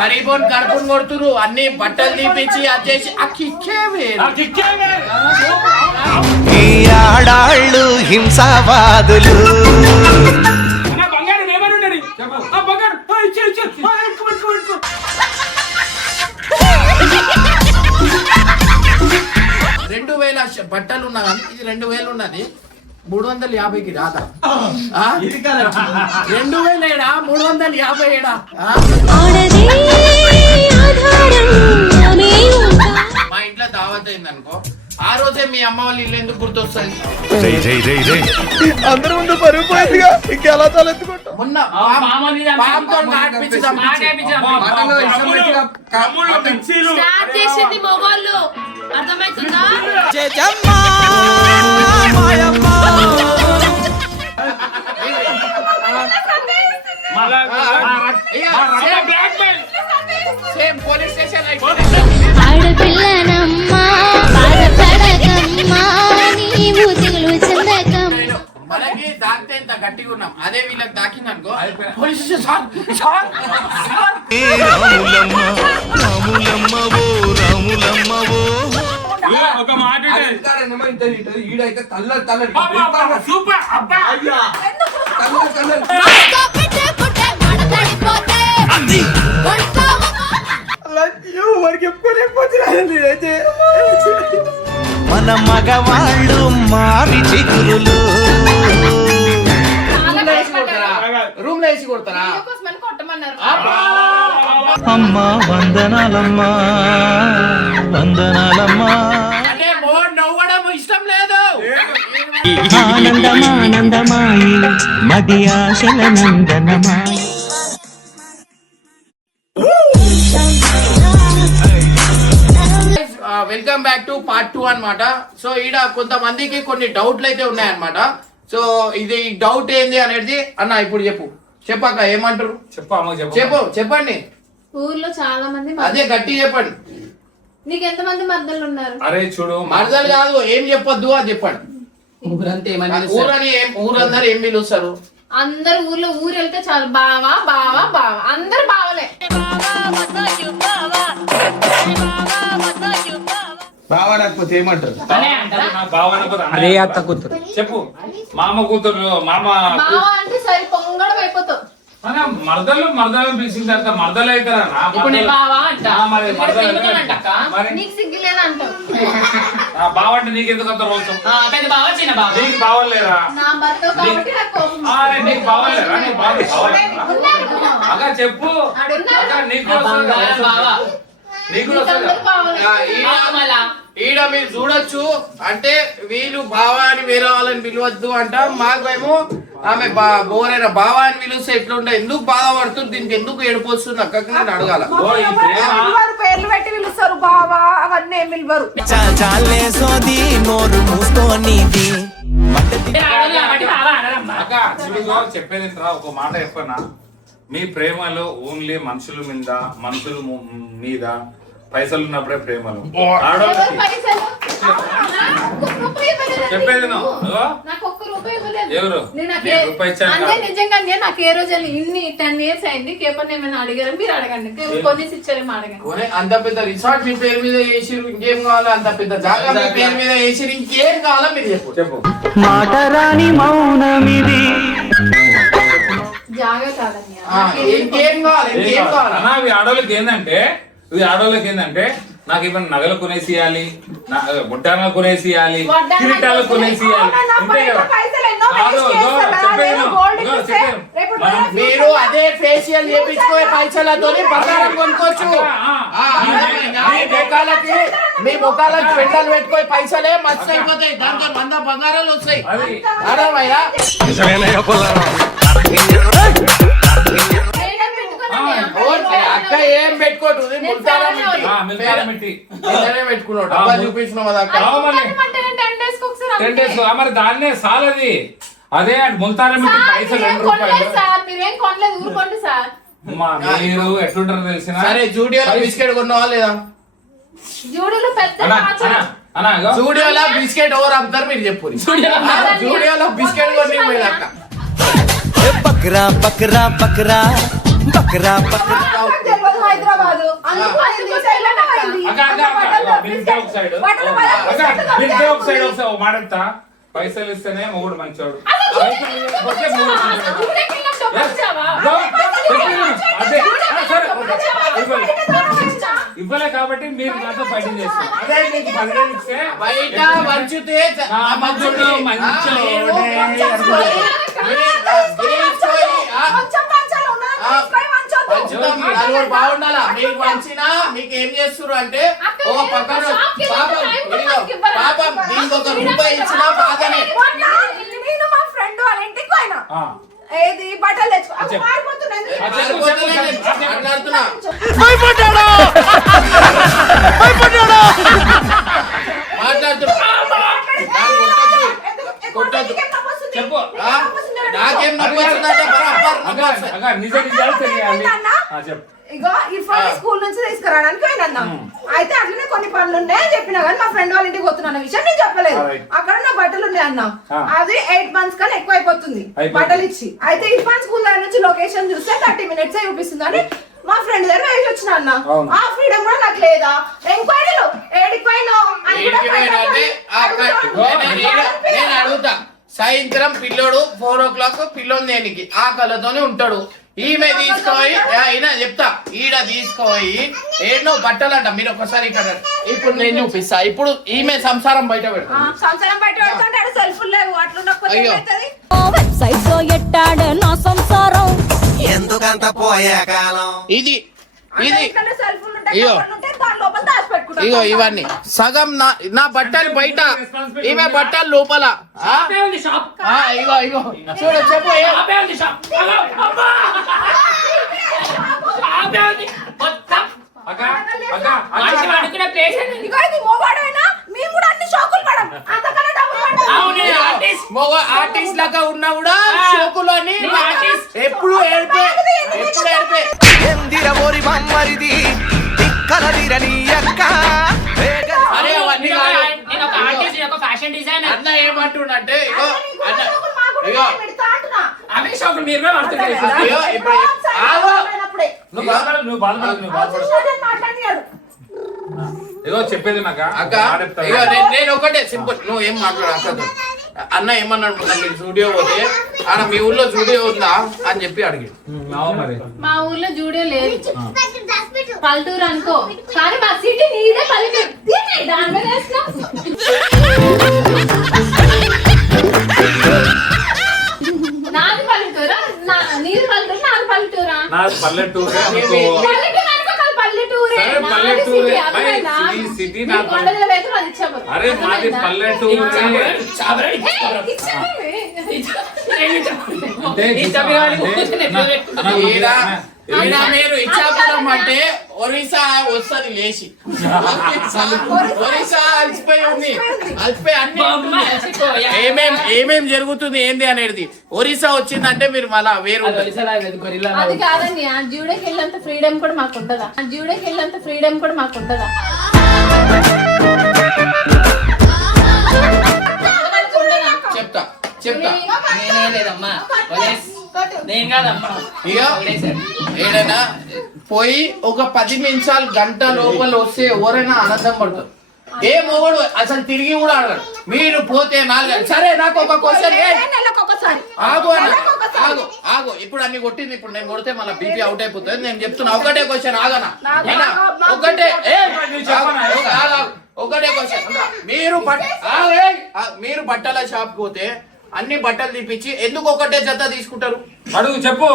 గరీబోన్ గర్భం కొడుతురు అన్ని బట్టలు తీపించి అది చేసి ఆ కిక్కే వేరు. ఈ ఆడాళ్ళు హింసావాదులు బంగారు ఏమని బంగారు 2000 బట్టలు ఉన్నా కానీ ఇది 2000 ఉన్నది 350కి రాదా? 2000 ఏడా 350 ఏడా? మా ఇంట్లో దావత్ అయింది అనుకో, ఆ రోజే మీ అమ్మ వాళ్ళు ఇల్లు ఎందుకు గుర్తొస్తుంది? అందరూ ముందు పరుగు పోయిందిగా ఇంకెలా తలెత్తుకుంటా. మొన్న పాపతో నాటిపించి స్టార్ట్ చేసింది మొగోళ్ళు, అర్థమవుతుందా? పోలీస్ స్టేషన్ మనకి దాకితే ఇంత గట్టిగా ఉన్నాం, అదే వీళ్ళకి దాకింది అనుకో పోలీస్ స్టేషన్. ఒక మాట ఈడైతే తల్ల సూపర్ అబ్బా మన మగవాళ్ళు మారి చిగురులు రూమ్ లో వేసి కొడతారా? అమ్మా వందనాలమ్మా వందనాలమ్మా. అంటే నవ్వడం ఇష్టం లేదు. ఆనందమానందమాయి మది ఆశల నందనమాయి. వెల్కమ్ బ్యాక్ టు పార్ట్ 2 అన్నమాట. సో ఈడ కొంతమందికి కొన్ని డౌట్లు అయితే ఉన్నాయన్నమాట. సో ఇది డౌట్ ఏంది అనేది అన్న ఇప్పుడు చెప్పాక ఏమంటారు? చెప్పండి. ఊర్లో చాలా మంది అదే గట్టి చెప్పండి. నీకు ఎంత మంది మర్దలు ఉన్నారు? అరే చూడు, మరదలు కాదు, ఏం చెప్పొద్దు అది చెప్పండి. ఊరందరూ ఏం పిలుస్తారు? అందరు ఊర్లో ఊరు వెళ్తే చాలు బావా బావా బావా, అందరు బావలే. బావా లేకపోతే ఏమంటారు? అదే అత్త కూతురు చెప్పు, మామ కూతురు మామ బావా అంటే సరి పొంగడం అయిపోతావు. మరదలు పిలిచిన తర్వాత మరదలు అవుతారా? నీకు సిగ్గులేదా అంటావు? బావ అంటే నీకెందుకు అంత రోజు? నీకు బావలేరా? నా భర్త కాబట్టి నాకు కోపం. నీకు బావలేరా? నీకు బాగా చెప్పు. ఈడ మీరు చూడొచ్చు, అంటే వీళ్ళు బావా అని వేరే వాళ్ళని పిలవద్దు అంట. మాకేమో ఆమె బోరైన బావా అని పిలిస్తే ఎట్లుంటా, ఎందుకు బాధపడుతుంది, దీనికి ఎందుకు ఏడిపోతుంది అక్కడికి నేను అడగాల. పేర్లు పెట్టి పిలుస్తారు బావా, అవన్నీ ఏం పిలవరు. చెప్పేది ఒక మాట చెప్పనా, మీ ప్రేమలో ఓన్లీ మనుషుల మీద పైసలు ఉన్నప్పుడే ప్రేమలు. చెప్పేది ఎవరు నిజంగా నాకు ఏ రోజు ఇన్ని 10 years అయింది. కేపర్ ఏమైనా అడిగారు మీరు అడగండి, కొన్ని ఇచ్చారేమో అడగండి. అంత పెద్ద రిసార్ట్ మీ పేరు మీద వేసి ఇంకేం కావాలా, అంత పెద్ద జాగా మీ పేరు మీద వేసి ఇంకేం కావాలా మీరు చెప్పు. మాట రాని మౌనమిది జాగా కాదన్యా, ఇంకేం కావాలి, ఇంకేం కావాలా? ఆడోళ్ళకి ఏంటంటే నాకు ఇవన్నీ నగలు కొనేసియాలి, బుట్టానాలు కొనేసియాలి, కిరీటాలు కొనేసియాలి. మీరు అదే ఫేషియల్ చేయించుకునే పైసలతోని బంగారం కొనుక్కోవచ్చు. మీ ముఖాలకి పెంటలు పెట్టుకునే పైసలే మస్తు అయిపోతాయి, దాంతో 100 బంగారాలు వస్తాయి. అర్థమైనా? అక్క ఏం పెట్టుకోడు, పెట్టుకున్నాడు చూపించిన 10 days మరి దాన్నే సాలది. అదే ముల్తానం పైసలు 2 రూపాయలు. మీరు ఎట్లుంటారో తెలిసిన. సరే జూడియోలో బిస్కెట్ కొన్నావా లేదా? జూడియోలో బిస్కెట్ ఎవరు అమ్ముతారు మీరు చెప్పు. జూడియోలో బిస్కెట్ కొని పోయినాక బక్రా బక్రా బక్రా బక్రా బక్రా అందుకు అది తీసేయాలని అయింది. బట్టలు ఒకసారి ఓ మాట చెప్తా. పైసలు ఇస్తేనే మొగుడు మంచోడు. ఇవ్వలే కాబట్టి మీరు నాతో ఫైటింగ్ చేస్తారు. అదే మీకు 10,000 ఇస్తే బయట వంచితే మంచుడు బాగుండాలా. మీకు వంచినా మీకు ఏం చేస్తున్నారు అంటే ఒక పక్కన పాపం మీకు ఒక రూపాయి ఇచ్చినా బాగానే. నేను మా ఫ్రెండ్ వాళ్ళ ఇంటికి పోయినా ఏది బట్టలు మాట్లాడుతున్నా కొట్టద్దు. చెప్పు. నాకేం నొప్పి వచ్చిందంటే నిజ నిజాలు తెలియాలి. చెప్పు. ఇగో ఇర్ఫాన్ స్కూల్ నుంచి తీసుకురావడానికి పోయినా. అయితే అట్లనే కొన్ని పనులు ఉన్నాయని చెప్పినా కానీ మా ఫ్రెండ్ వాళ్ళ ఇంటికి పోతున్నా విషయం నేను చెప్పలేదు. అక్కడ నా బట్టలు ఉన్నాయి అన్న. అది 8 months కన్నా ఎక్కువ అయిపోతుంది బట్టలు ఇచ్చి. అయితే ఇర్ఫాన్ స్కూల్ దగ్గర నుంచి లొకేషన్ చూస్తే 30 minutes చూపిస్తుంది అని మా ఫ్రెండ్ దగ్గర వేసి వచ్చిన అన్న. ఆ ఫ్రీడమ్ కూడా నాకు లేదా. ఎంక్వైరీలో ఏడిపోయినా నేను అడుగుతా. సాయంత్రం పిల్లోడు 4 o'clock పిల్లోని దేనికి ఆ కళ్ళతోనే ఉంటాడు. ఈమె తీసుకోయి అయినా చెప్తా ఈడ తీసుకోయి ఏడో బట్టలు అంట. మీరు ఒకసారి ఇక్కడ ఇప్పుడు నేను చూపిస్తా. ఇప్పుడు ఈమె సంసారం బయట పెడతా. సంసారం బయట పెడతాడు. సెల్ఫ్ లేవు వెబ్సైట్ లో ఎట్టాడు నా సంసారం. ఎందుకంత పోయే కాలం ఇది ఇది ఇగో ఇగో ఇవన్నీ సగం నా బట్టలు బయట ఈమె బట్టలు లోపల. ఇగో ఇగో చూడు చెప్పు. ఆర్టిస్ట్ లాగా ఉన్నా కూడా షోకులు అని ఎప్పుడు ఏడిపే ఎప్పుడు ఏడిపే. ఎందిరవోరి మమ్మరిది దిక్కలదిరని అక్క అరే అవన్నీ అన్న ఏమంటుండంటే ఇగో అన్న ఇగో అవే షాకులు మీరు అర్థం ఇగో ఇప్పుడు ఆగో. నువ్వు బాధపడదు. ఇగో చెప్పేది నాకు అక్క ఇగో నేను ఒకటే సింపుల్. నువ్వు ఏం మాట్లాడదు. అన్న ఏమన్నాడు మీరు స్టూడియో పోతే ఆడ మీ ఊర్లో స్టూడియో ఉందా అని చెప్పి అడిగి. మా ఊర్లో జూడియో లేదు. పల్లెటూరు అనుకో కానీ మా సిటీ నీదే పల్లెటూరు. దాని మీద నాది పల్లెటూరా నీది పల్లెటూరు నాది పల్లెటూరా? నాది పల్లెటూరే అనుకో. అరే మాది పల్లెటూరు. మీరు ఇచ్చాపురం అంటే ఒరిస్సా వస్తుంది లేచి. ఒరిస్సా అలసిపోయి ఉంది. అలసిపోయి అన్ని ఏమేం జరుగుతుంది ఏంది అనేది. ఒరిస్సా వచ్చిందంటే మీరు మళ్ళా వేరు. అది కాదండి. ఆ జీవుడికి వెళ్ళేంత ఫ్రీడమ్ కూడా మాకు ఉంటదా? ఆ జీవుడికి వెళ్ళేంత ఫ్రీడమ్ కూడా మాకు ఉంటదా? చెప్తా చెప్తా. ఏడైనా పోయి ఒక 10 నిమిషాలు గంట లోపల వస్తే ఎవరైనా ఆనందం పడతారు. ఏ మొగడు అసలు తిరిగి కూడా అడగడు. మీరు పోతే 4 గంటలు. సరే నాకు ఒక క్వశ్చన్. ఆగు ఆగు ఆగు. ఇప్పుడు అన్ని కొట్టింది. ఇప్పుడు నేను కొడితే మళ్ళీ బీపీ అవుట్ అయిపోతుంది. నేను చెప్తున్నా ఒకటే క్వశ్చన్. ఆగనా ఒకటే ఒకటే క్వశ్చన్. మీరు బట్టల షాప్ పోతే అన్ని బట్టలు తీపిచ్చి ఎందుకు ఒకటే జత తీసుకుంటారు? అడుగు చెప్పు.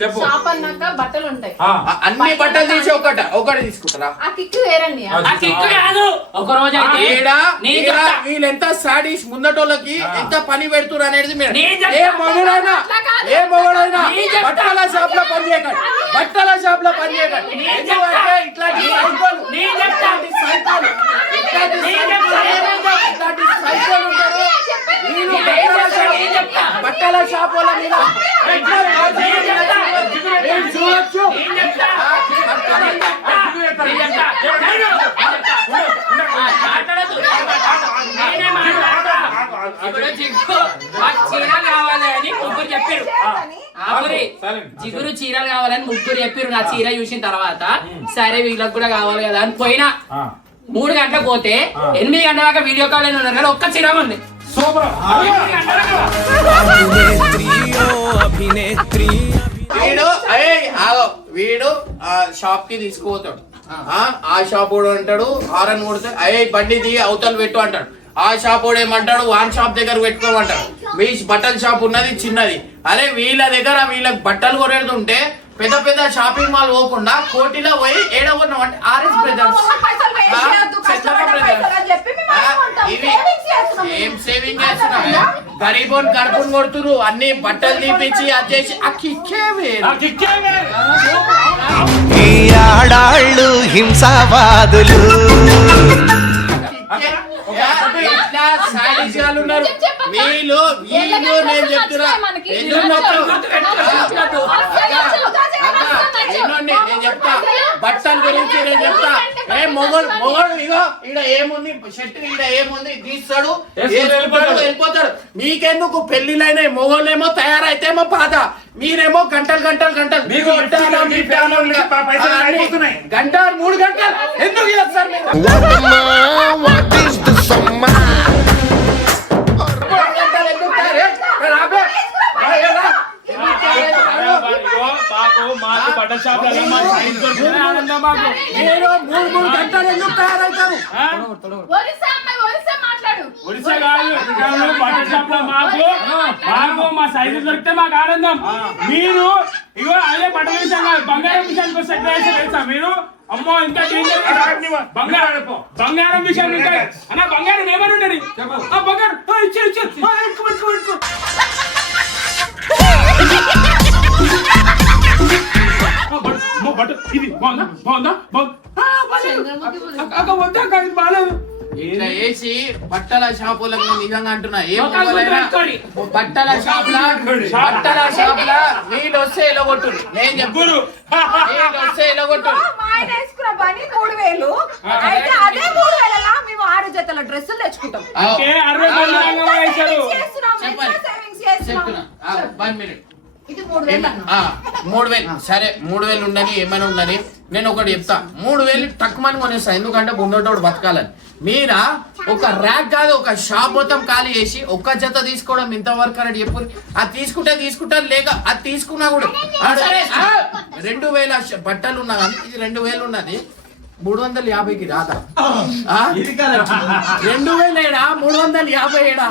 చెప్పు. షాప్ అన్నాక బట్టలు ఉంటాయి. అన్ని బట్టలు తీసి ఒకటి తీసుకుంటారా? ఆ కిక్కు వేరండి. వీళ్ళు ఎంత స్టాడీస్ ముందటోళ్ళకి ఎంత పని పెడుతున్నారు అనేది ఏ మొగుడైనా బట్టల షాప్ లో పని చేయకండి. బట్టల షాప్ లో పని చేయకండి. ఎందుకంటే ఇట్లాంటి సైకోలు ఉంటారు. బట్టల షాప్ వాళ్ళ మీద చూడొచ్చు. ఇప్పుడు మాకు చీరలు కావాలి అని ముగ్గురు చెప్పారు. జిగురు చీరలు కావాలని ముగ్గురు చెప్పారు. నా చీర చూసిన తర్వాత సరే వీళ్ళకి కూడా కావాలి కదా అని పోయినా 3 గంటలకు పోతే 8 గంటల దాకా వీడియో కాల్ అని ఉన్నారు కానీ ఒక్క చీర ఉంది. సూపర్. వీడు షాప్ కి తీసుకుపోతాడు. ఆ షాప్ కూడా అంటాడు హారన్ కొడితే అయ్యే బండి దిగి అవతల పెట్టు అంటాడు. ఆ షాప్ కూడా ఏమంటాడు వాన్ షాప్ దగ్గర పెట్టుకోమంటాడు. మీ బట్టల షాప్ ఉన్నది చిన్నది. అరే వీళ్ళ దగ్గర వీళ్ళకి బట్టలు కొనేది పెద్ద పెద్ద షాపింగ్ మాల్ పోకుండా కోటిలో పోయి ఏడవన్నామంటే ఆర్ఎస్ బ్రదర్స్ ఇవి ఏం సేవింగ్ చేస్తున్నా గరీబోన్ కడుపుని కొడుతురు అన్ని బట్టలు తీపించి అది చేసి ఆ కిక్కే వేరు. ఈ ఆడాళ్ళు హింసావాదులు ఇట్లా సాడిస్గాలు ఉన్నారు వీళ్ళు నేను చెప్తున్నా నేను చెప్తా బట్టల గురించి నేను చెప్తా. మొగోడు ఇగో ఈడ ఏముంది షర్ట్ ఈడ ఏముంది తీస్తాడు వెళ్ళిపోతాడు. మీకెందుకు పెళ్లిలైన మొగోళ్ళేమో తయారైతేమో పాత మీరేమో గంటలు గంటలు గంటలు గంట 3 గంటలు ఎందుకు చేస్తారు మీరు? మాకు బట్టల షాప్ మీరు 3 గంటలు ఎందుకు తయారవుతారు? ఒడిశా కాదు బట్టల షాప్ లో మాకు మా సైజు దొరికితే మాకు ఆనందం. మీరు ఇగో అదే బట్టల విషయం కాదు బంగారం విషయానికి వస్తే తెలుసా మీరు? అమ్మో ఇంకా బంగారం విషయం ఇంకా అన్న బంగారం ఏమని ఉండదు బంగారం ఇది బాగుందా బాగుందా బాగాలేదు. ఇట్లా వేసి బట్టల షాపులకు నిజంగా అంటున్నా బట్టల షాపుల వీళ్ళు వస్తే ఇలా కొట్టు నేను చెప్పురు వస్తే ఇలా కొట్టు. మా ఆయన వేసుకున్న పని 3000 అయితే అదే 3000 మేము 6 జతల డ్రెస్సులు తెచ్చుకుంటాం. చెప్తున్నా 1 మినిట్ ఇది 3000 అన్న. 3000 సరే 3000 ఉండని ఏమైనా ఉండని నేను ఒకటి చెప్తా 3000 తక్కువని కొనేస్తా ఎందుకంటే బొందోటోడు బతకాలని. మీరా ఒక ర్యాక్ కాదు ఒక షాప్ మొత్తం ఖాళీ చేసి ఒక్క జత తీసుకోవడం ఇంతవరకు అని చెప్పు. అది తీసుకుంటారు లేక అది తీసుకున్నా కూడా 2000 బట్టలు ఉన్నా కానీ ఇది 2000 ఉన్నది 350కి రాదా? 2000 ఏడా 350 ఏడా?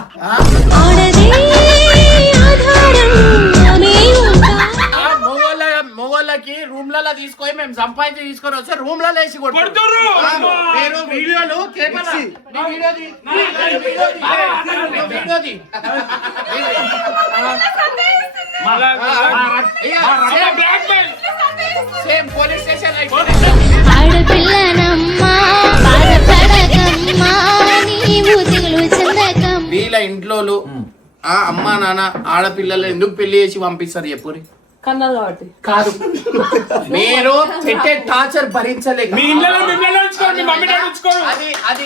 మొగోళ్ళకి రూమ్లలో తీసుకొని మేము సంపాదించి తీసుకొని వస్తే రూమ్లలో వేసి కొడుతున్నారు. మీరు వీడియోలు సేమ్ పోలీస్ స్టేషన్ వీళ్ళ ఇంట్లో అమ్మా నాన్న ఆడపిల్లలు ఎందుకు పెళ్లి చేసి పంపిస్తారు చెప్పురి? కన్నాలు కాబట్టి కాదు మీరు పెట్టే టార్చర్ భరించలేక అది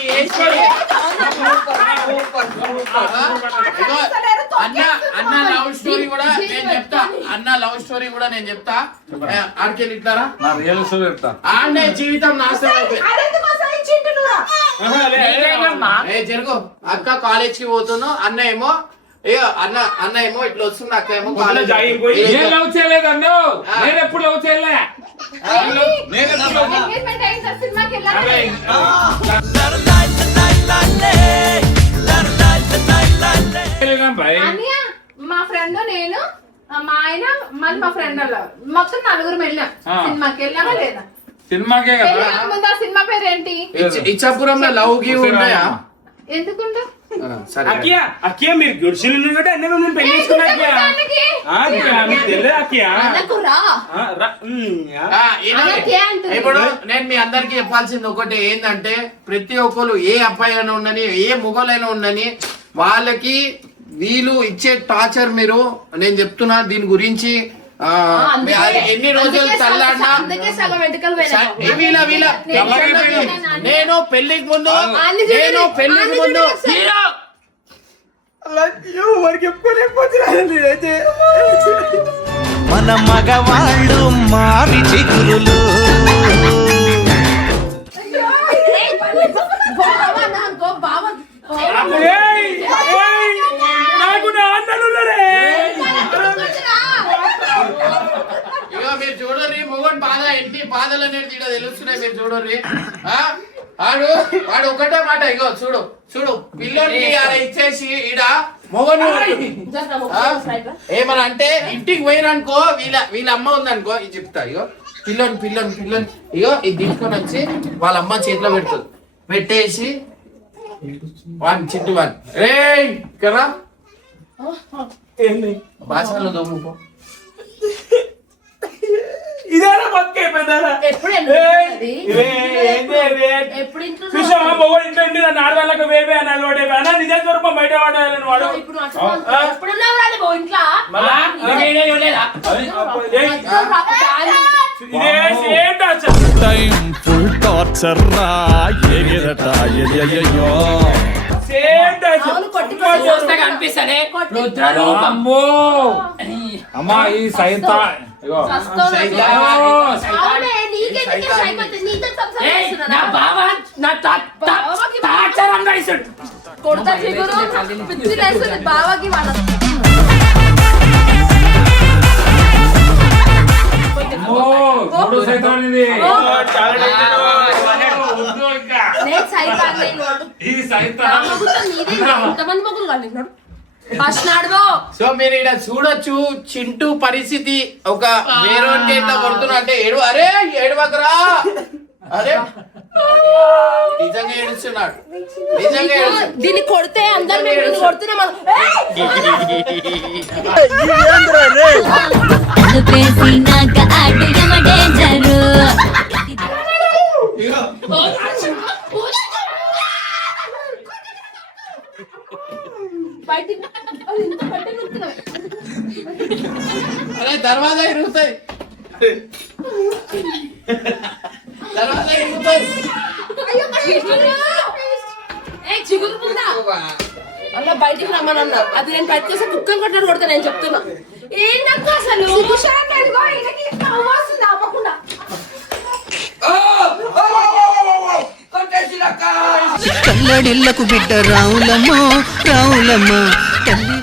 అన్న లవ్ స్టోరీ కూడా నేను చెప్తా ఆడికెళ్ళి ఇట్లారా ఆడే జీవితం నాశనం అయిపోయింది. జరుగు అక్క కాలేజ్ కి పోతున్నావు అన్న ఏమో అన్న ఏమో ఇట్లా వస్తుంది అక్క ఏమో లవ్ చేయలేదు అన్న నేను ఎప్పుడు లవ్ చేయలే. మా ఫ్రెండ్ నేను మా ఆయన మళ్ళీ మా ఫ్రెండ్ మొత్తం 4 వెళ్ళాం సినిమాకి. వెళ్ళామా లేదా? సినిమాకే కదా. ముందు ఆ సినిమా పేరు ఏంటి? ఇచ్చాపురంలో లవ్ గివ్ ఉన్నాయా? ఎందుకుంటా అక్కియా మీరు గుడిసెలు కూడా అన్నీ మేము పెళ్లి చేసుకున్నా ఇప్పుడు నేను మీ అందరికి చెప్పాల్సింది ఒకటి ఏంటంటే ప్రతి ఒక్కరు ఏ అబ్బాయి అయినా ఉండని ఏ మొగలైనా ఉండని వాళ్ళకి వీళ్ళు ఇచ్చే టార్చర్ మీరు నేను చెప్తున్నా దీని గురించి ఎన్ని రోజులు చల్లాడినా నేను పెళ్లికి ముందు ఎవరికి చెప్పుకోలేకపోతున్నాను నేనైతే. మన మగవాళ్ళు మారి చిగురులు నాకు నా అన్నలు ఉన్నారే. ఇగో మీరు చూడర్రి మొగన్ బాధ ఎన్ని బాధలు అనేది ఈడ తెలుస్తున్నాయి మీరు చూడర్రి వాడు ఒకటే మాట ఇగో చూడు చూడు పిల్లలకి ఆడ ఇచ్చేసి ఈడ మొగను ఏమని అంటే ఇంటికి పోయిననుకో వీళ్ళ అమ్మ ఉందనుకో ఇది చెప్తా ఇగో పిల్లని ఇగో ఇది తీసుకొని వచ్చి వాళ్ళ అమ్మ చేతిలో పెడుతుంది పెట్టేసి చిట్టు రే కదా భాషలో దొమ్ముకో ఇదేనా బతికే పెద్దరా? ఎప్పుడు చూసావా మొగోడు ఇంట్లో ఉండి నన్ను ఆడవాళ్ళకి వేవే అని అలవాడే అన్న నిజ స్వరూపం బయట వాడాలని వాడు ఇదే same torture. Time full torture రా సేమ్ టార్చర్. చూస్తే కనిపిస్తలే రుద్రరూపము. అమ్మా ఈ సైత ఇగో నా బావ నా టార్చర్ అన్నాడు. కొడతా చిగురు పిచ్చి లేస్తుంది బావకి వాళ్ళ మూడు సైతానిది. నేను సైతాన్ నేను వాడు ఈ సైత ఇంతమంది మొగులు కలిగినాడు ఫస్ట్ నాడుగో. సో మీరు ఇక్కడ చూడొచ్చు చింటూ పరిస్థితి ఒక వేరే ఇట్లా కొడుతున్నా అంటే అరే ఏడవకరా అరే నిజంగా ఏడుస్తున్నాడు నిజంగా ఏడుస్తున్నాడు. దీన్ని కొడితే అందరు మేము కొడుతున్నాం అరే దర్వాజా ఇరుగుతాయి దర్వాజా ఇరుగుతాయి అలా బయటికి రమ్మనన్నా అది నేను బయట చేస్తే కుక్కని కొట్టాడు కొడతా నేను చెప్తున్నా ఏంటక్క అసలు ఆపకుండా కల్లడిల్లకు బిడ్డ రావులమ్మ రావులమ్మ తల్లి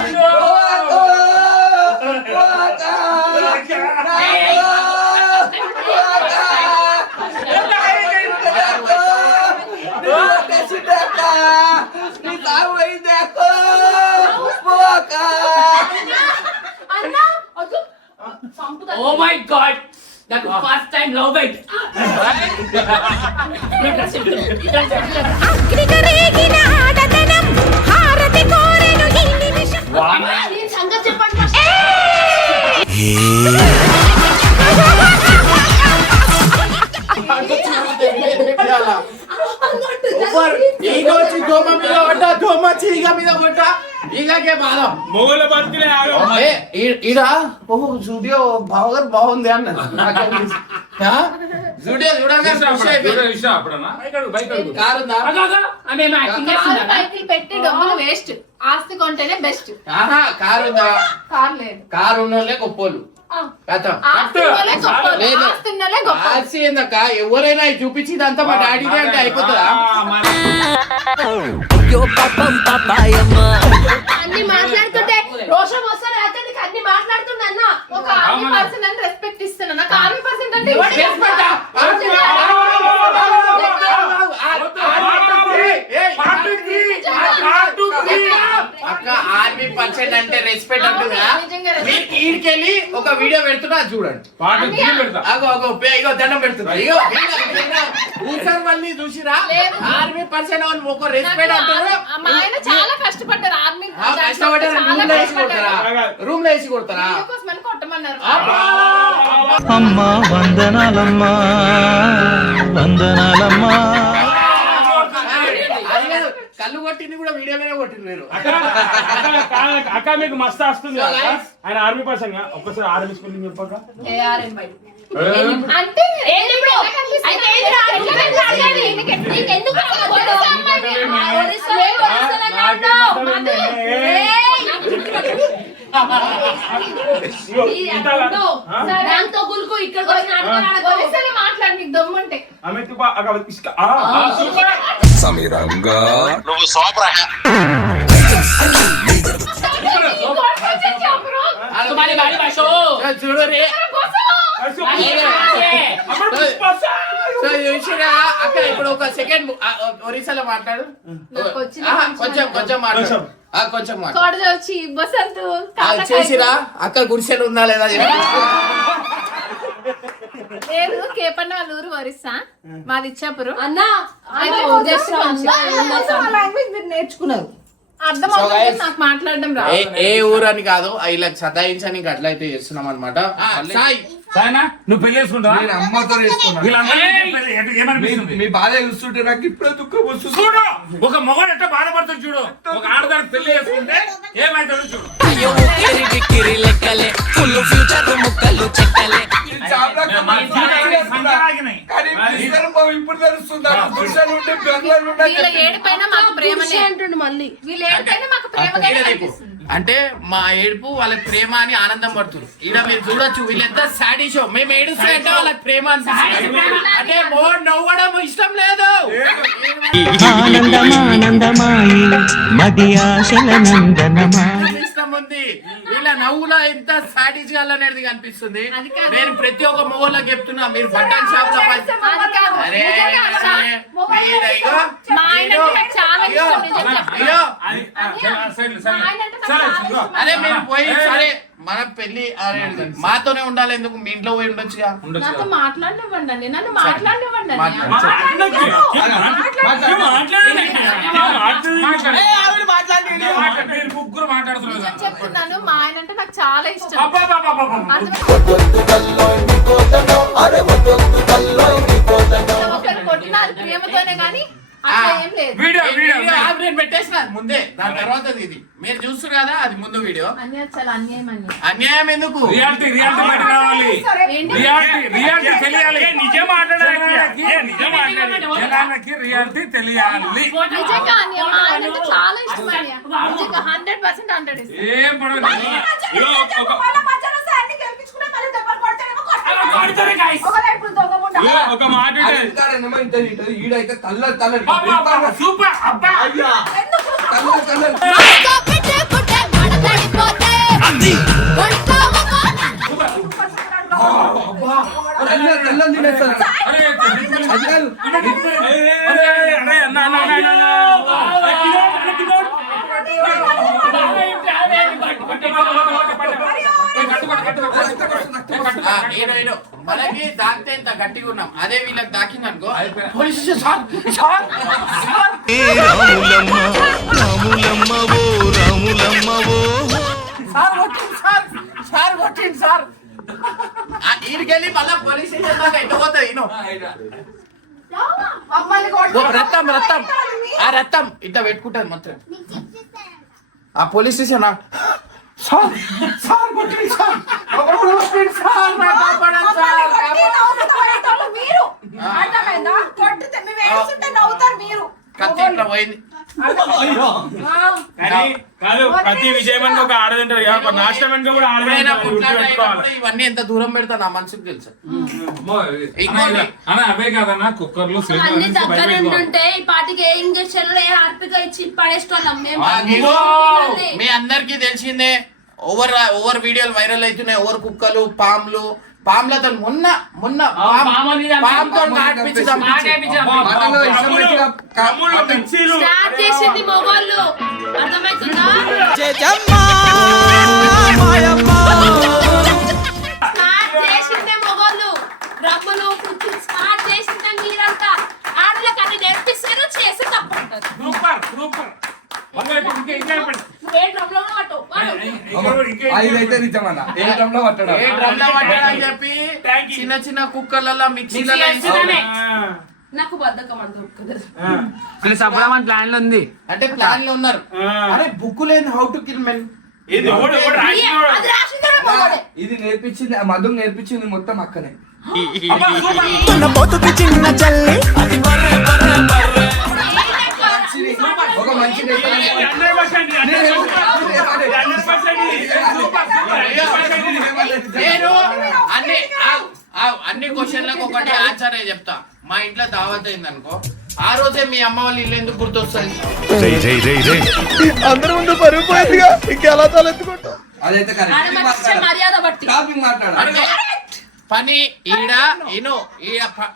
ఓ మై గాడ్ నాకు ఫస్ట్ టైం లవ్ బైట్. సంగతి చెప్పండి ఈగ వచ్చి దోమ మీద పడ్డా దోమ వచ్చి ఈగ మీద పడ్డా ఈగకే బాధ మొగల బతుకులే ఆగం. ఈడ ఓహో స్టూడియో బాగుంది అన్న స్టూడియో కారుందా బైకులు పెట్టి డబ్బులు వేస్ట్ ఆస్తి కొంటేనే బెస్ట్. ఆహా కారుందా కార్ లేదు కారు ఉన్నోళ్ళే గొప్పోళ్ళు ఆస్తి ఏందక్క ఎవరైనా ఇది చూపించిందంతా మా డాడీనే అంటే అయిపోతుందా అన్ని మాట్లాడుతుంటే రోషం వస్తారు అతనికి అన్ని మాట్లాడుతుండే అన్న ఒక ఆర్మీ పర్సన్ అని రెస్పెక్ట్ ఇస్తున్నా నాకు ఆర్మీ పర్సన్ అంటే అక్క ఆర్మీ పర్సెంట్ అంటే రెస్పెక్ట్ అంటుందా మీరు ఈడికెళ్ళి ఒక వీడియో పెడుతున్నా చూడండి అగో అగో ఇగో దండం పెడుతున్నా ఇగో ఊసర్ మళ్ళీ చూసిరా ఆర్మీ పర్సెంట్ అని ఒక రెస్పెక్ట్ అంటారు మా ఆయన చాలా కష్టపడ్డారు ఆర్మీ కష్టపడ్డారు రూమ్ లో వేసి కొడతారా కోసమని కొట్టమన్నారు. అమ్మా వందనాలమ్మా వందనాలమ్మా కళ్ళు కొట్టింది కూడా వీడియోలోనే కొట్టింది మీరు అక్క మీకు మస్తు వస్తుంది ఆయన ఆర్మీ పర్సన్ ఒక్కసారి ఆర్మీ స్కూల్ చెప్పక అంటే ఎందుకు దాంతో గుల్కు ఇక్కడ ఒరిస్సాలో మాట్లాడి నీకు దమ్ముంటే ఆమె తుపా అగ ఇస్క ఆ సమీరంగా तुम्हारी बारी बाशो చూడు రే సో చూసిరా అక్క ఇప్పుడు ఒక సెకండ్ ఒరిస్సాలో మాట్లాడు కొంచెం కొంచెం మాట్లాడు కొంచెం మాట్లాడు కోడ వచ్చి బసంత్ చేసిరా అక్క గుడిసెలు ఉందా లేదా లేదు కేపన్న వాళ్ళ ఊరు ఒరిస్సా మాది ఇచ్చాపురం అన్నా అయితే లాంగ్వేజ్ మీరు నేర్చుకున్నారు. అర్థమవుతుంది నాకు మాట్లాడడం రాదు ఏ ఊరు అని కాదు ఇలా సతాయించడానికి అట్లయితే చేస్తున్నాం అనమాట సాయి సాయనా నువ్వు పెళ్లి చేసుకుంటావా నేను అమ్మతో చేసుకున్నా. వీళ్ళందరినీ పెళ్లి ఏమనిపిస్తుంది మీ బాధ చూస్తుంటే నాకు ఇప్పుడే దుఃఖం వస్తుంది. చూడు ఒక మొగడు ఎట్లా బాధపడుతుంది చూడు ఒక ఆడదాన్ని పెళ్లి చేసుకుంటే ఏమైతుందో చూడు ఈ చాపలకు సంకరాగినాయి. కానీ ఇద్దరం బాబు ఇప్పుడు తెలుస్తుంది. నాకు గుడిసెలు ఉంటే బెంగళూరు ఉంటే వీళ్ళ ఏడుపైన మాకు ప్రేమనే అంటుండు మళ్ళీ వీళ్ళ ఏడుపైన మాకు ప్రేమగానే కనిపిస్తుంది. అంటే మా ఏడుపు వాళ్ళకి ప్రేమ అని ఆనందం పడుతుంది ఇక్కడ మీరు చూడొచ్చు వీళ్ళెంత సాడీ షో మేము ఏడుస్తే అంటే వాళ్ళకి ప్రేమ అనిపిస్తుంది అంటే మోడ్ నవ్వడం ఇష్టం లేదు ఆనందమానందమాయి మది ఆశల నందనమాయి ఇష్టం ఉంది వీళ్ళ నవ్వులో ఎంత సాడీస్ గా అనేది కనిపిస్తుంది అది కాదు. నేను ప్రతి ఒక్క మొగోళ్ళకి చెప్తున్నా మీరు బట్టల షాప్ లో అది కాదు. అరే నిజంగా అసలు మీరు అయ్యో మా ఆయన అంటే నాకు చాలా ఇష్టం నిజం చెప్తున్నా. అయ్యో మా ఆయన అంటే నాకు చాలా ఇష్టం. అరే మీరు పోయి సరే మన పెళ్లి అరే మాతోనే ఉండాలి ఎందుకు మీ ఇంట్లో పోయి ఉండొచ్చుగా నాతో మాట్లాడినివ్వండి అండి నన్ను మాట్లాడినివ్వండి మీరు ముగ్గురు మాట్లాడుతున్నారు నిజం చెప్తున్నాను మా ఆయన అంటే నాకు చాలా ఇష్టం ఒకరు కొట్టిన అది ప్రేమతోనే కానీ అట్లా ఏం లేదు నేను పెట్టేసిన ముందే దాని తర్వాత ఇది మీరు చూస్తున్నారు కదా అది ముందు వీడియో అన్యాయం చాలా అన్యాయం అన్యాయం అన్యాయం ఎందుకు రియాలిటీ బయట రావాలి ఏంటి? రియాలిటీ తెలియాలి నిజం మాట్లాడాలి రియాలిటీ తెలియాలి నిజంగా అన్యాయం మా ఆయన అంటే చాలా ఇష్టం అన్యాయం నిజంగా 100% 100 ఇష్టం. ఏం పడదు వాళ్ళ మధ్యలో సార్ని గెలిపించుకునే మళ్ళీ దెబ్బలు కొడతారేమో ఒకవేళ ఇప్పుడు దొంగకుండా ఒక మాట ఇంటాడేమో ఇంత ఇంటది. ఈడైతే తల్ల తల్ల సూపర్ అబ్బా అయ్యా తల్ల తల్ల తల్ల తల్ల తినేస్తాను. అరే అది కాదు. అరే అన్న ఏడో మనకి దాకితే ఇంత గట్టిగా ఉన్నాం అదే వీళ్ళకి దాకింది అనుకో police station sir sir sir Ramulamma Ramulamma ఓ రాములమ్మ ఓ సార్ కొట్టింది సార్ సార్ కొట్టింది సార్ ఈడికెళ్ళి మళ్ళా పోలీస్ స్టేషన్ దాకా ఎట్ట పోతాయి ఈయన మమ్మల్ని కొడతారు. రక్తం రక్తం ఆ రక్తం ఇట్లా పెట్టుకుంటది మొత్తం ఆ పోలీస్ స్టేషన్ సార్ సార్ కొట్టింది సార్ కొట్టింది సార్ నాకు కాపాడండి సార్ కొట్టి నవ్వుతూ పోయేటోళ్ళు మీరు అర్థమైందా? కొట్టితే మేము ఏడుస్తుంటే నవ్వుతారు మీరు. కత్తి ఇట్లా పోయింది కానీ కాదు ప్రతి విజయమంది ఒక ఆడదంటారు కదా, ఒక నాశనం వెనుక కూడా ఎప్పుడైనా ఆడదంటారు. పుట్లాట గుర్తుపెట్టుకోవాలి. అయినప్పుడు ఇవన్నీ ఎంత దూరం పెడతా నా మనసుకు తెలుసు అన్న అవే కాదన్నా కుక్కర్లు అన్ని దగ్గర ఉంటుంటే ఈ పాటికి ఏ ఇంజక్షన్లు ఏ హార్పిక ఇచ్చి పడేస్తున్నాం మేము ఇగో, మీ అందరికి తెలిసిందే ఓవర్ వీడియోలు వైరల్ అవుతున్నాయి ఓవర్ కుక్కలు పాములు పాములతో మొన్న పాముతో నాటిపించి చంపించి. మటన్లో ఇష్టం వచ్చిన కమ్ములు మిక్సీలు స్టార్ట్ చేసింది మొగోళ్ళు అర్థమవుతుందా స్టార్ట్ చేసిందే మొగోళ్ళు రమ్మలు స్టార్ట్ చేసిందే మీరంతా ఆడలకు అన్ని నేర్పిస్తారు చేసి తప్పుంటారు సూపర్ నువ్వే డ్రమ్లో పట్టు ఐదైతే నిజమన్న ఏ టైంలో పట్టడం ఏ డ్రమ్లో పట్టాలని చెప్పి చిన్న చిన్న కుక్కర్లలో మిక్సీలలో నాకు బద్దకం అంత ఒక్కలేదు ప్లాన్ లో ఉంది అంటే ప్లాన్ లో ఉన్నారు అరే బుక్ లేని హౌ టు కిల్ మెన్ అది రాసిందే మొగోడే ఇది నేర్పించింది ఆ మధు నేర్పించింది మొత్తం అక్కనే మన బతుకు చిన్న చల్లి అది ఒక మంచి అన్ని క్వశ్చన్లకు ఒకటి ఆన్సర్ చెప్తా. మా ఇంట్లో దావత్ అయింది అనుకో, ఆ రోజే మీ అమ్మ వాళ్ళ ఇల్లు ఎందుకు గుర్తొస్తుంది? అందరూ ముందు పరుగు పోయిందిగా, ఇంకెలా తలెత్తుకుంటా? అదైతే ఆడ మనిషి మర్యాద బట్టి టాపిక్ మాట్లాడాలి. పని ఈడ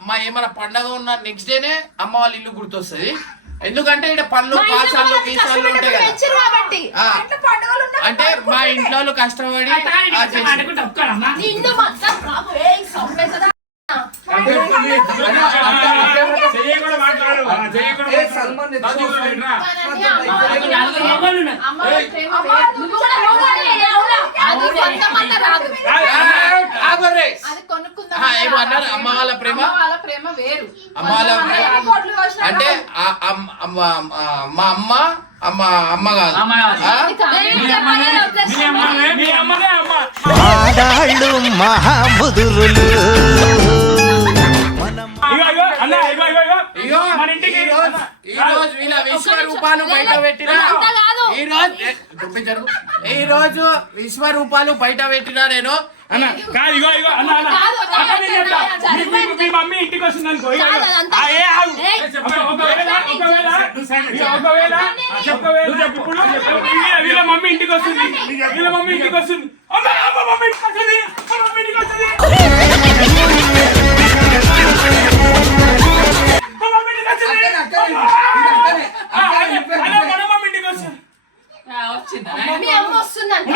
మా ఏమైనా పండగ ఉన్న నెక్స్ట్ డేనే అమ్మ వాళ్ళ ఇల్లు గుర్తొస్తుంది. ఎందుకంటే ఈడ పళ్ళు పాసాలు గీసాలు ఉంటాయి కదా. కాబట్టి ఆ, అంటే మా ఇంట్లో వాళ్ళు కష్టపడి ఆ చేసి- నిన్ను మాత్రం రాబు, ఏయ్ సంపేసదా. చెయ్యి కూడా మాట్లాడు. చెయ్యి కూడా ఏ సల్మాన్ ని మాట్లాడు. అమ్మ వాళ్ళ ప్రేమ వేరు. నువ్వు కూడా రోగాలే, అవునా? అది కొంతమంది రాదు, ఆగరే. అది కొనుక్కుందాం. ఏమన్నారు? అమ్మ వాళ్ళ ప్రేమ, అమ్మ వాళ్ళ ప్రేమ వేరు. అమ్మ వాళ్ళ ప్రేమ అంటే మా అమ్మ కాదు. అమ్మ కాదు. ఆ? మీ అమ్మనే అమ్మ. ఆడాళ్ళు మహాముదురులు ఇగో ఇగో అన్న, ఇగో ఇగో ఇగో. ఇగో మన ఇంటికి ఈ రోజు వీళ్ళ విశ్వరూపాలు బయట పెట్టినా, ఈ రోజు విశ్వరూపాలు బయట పెట్టినా నేను అన్న కాదు, ఇగో ఇగో అన్న అన్న అన్న నేను చెప్తా. మీ మమ్మీ ఇంటికి వస్తుంది అనుకో, ఇగో ఇగో. ఆ, ఏ ఆగు. ఒకవేళ ఇప్పుడు వీళ్ళ మమ్మీ ఇంటికి వస్తుంది, వీళ్ళ మమ్మీ ఇంటికి వస్తుంది. అమ్మ అమ్మ మమ్మీ ఇంటికి వస్తుంది, అమ్మ మమ్మీ ఇంటికి వస్తుంది. అమ్మ మమ్మీ ఇంటికి వస్తుంది. అన్న మన మమ్మీ ఇంటికి వస్తుంది. వచ్చిందా? మీ అమ్మ వస్తుందంట.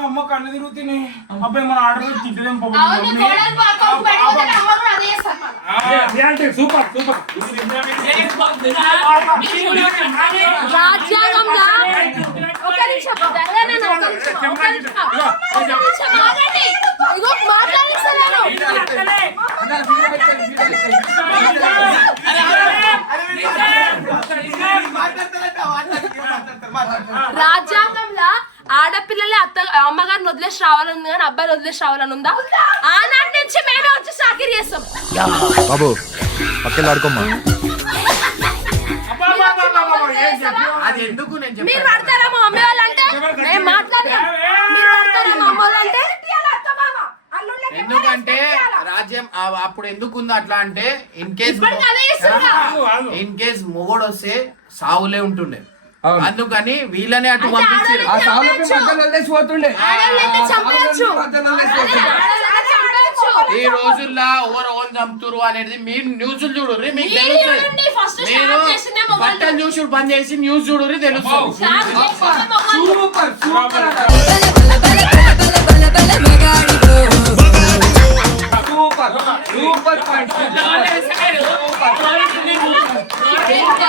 అమ్మ కళ్ళు తిరుగుతున్నాయి. అబ్బాయి మన ఆర్డర్ తింటదేం అవును, కోడలు పాపం పెట్టుకుంటే అమ్మ కూడా అదే చేస్తారు మళ్ళా. Super super. రాజ్యాంగంలో ఒక నిమిషం ధైర్యాన్ని ఒక నిమిషం ఆగండి. ఇగో మాట్లాడిస్తాను. రాజ్యాంగంలో ఆడపిల్లలే అమ్మగారిని వదిలేసి రావాలని కానీ అబ్బాయిని వదిలేసి రావాలని ఉందా? ఆనాటి నుంచి మేమే వచ్చి సాకిరి చేస్తాం. బాబు పక్కన ఆడుకోమ్మా. అది ఎందుకు నేను మీరు చెప్పాను. పడతారా మా మమ్మీ వాళ్ళంటే? నేను మాట్లాడతాను. మీరు పడతారా మా అమ్మ వాళ్ళంటే? ఎందుకంటే రాజ్యం అప్పుడు ఎందుకు ఉంది అట్లా అంటే ఇన్ ఇప్పటికి అదే చేస్తున్నా. కేస్ మొగోడు వస్తే సావులే ఉంటుండే. అందుకని వీళ్ళని అటు అంటే పంపించారు. ఆ సావులకి మధ్యలో వదిలేసి పోతుండే. ఆడవాళ్ళైతే చంపేయచ్చు. మధ్యలో వదిలేసి పోతుండే. ఆడవాళ్ళైతే చంపేయచ్చు. ఈ రోజుల్లో ఎవరు ఓన్ చంపుతురు అనేది మీరు న్యూస్ చూడుర్రి, మీకు మీరు తెలుస్తుంది. చూడండి, ఫస్ట్ మీరు స్టార్ట్ చేసిందే మొగోళ్ళు. బట్టలు చూసి బంద్ చేసి న్యూస్ చూడుర్రి తెలుస్తుంది. స్టార్ట్ చేసిందే మొగోళ్ళు. సూపర్ సూపర్ అన్న. Super super point. ఏంటి?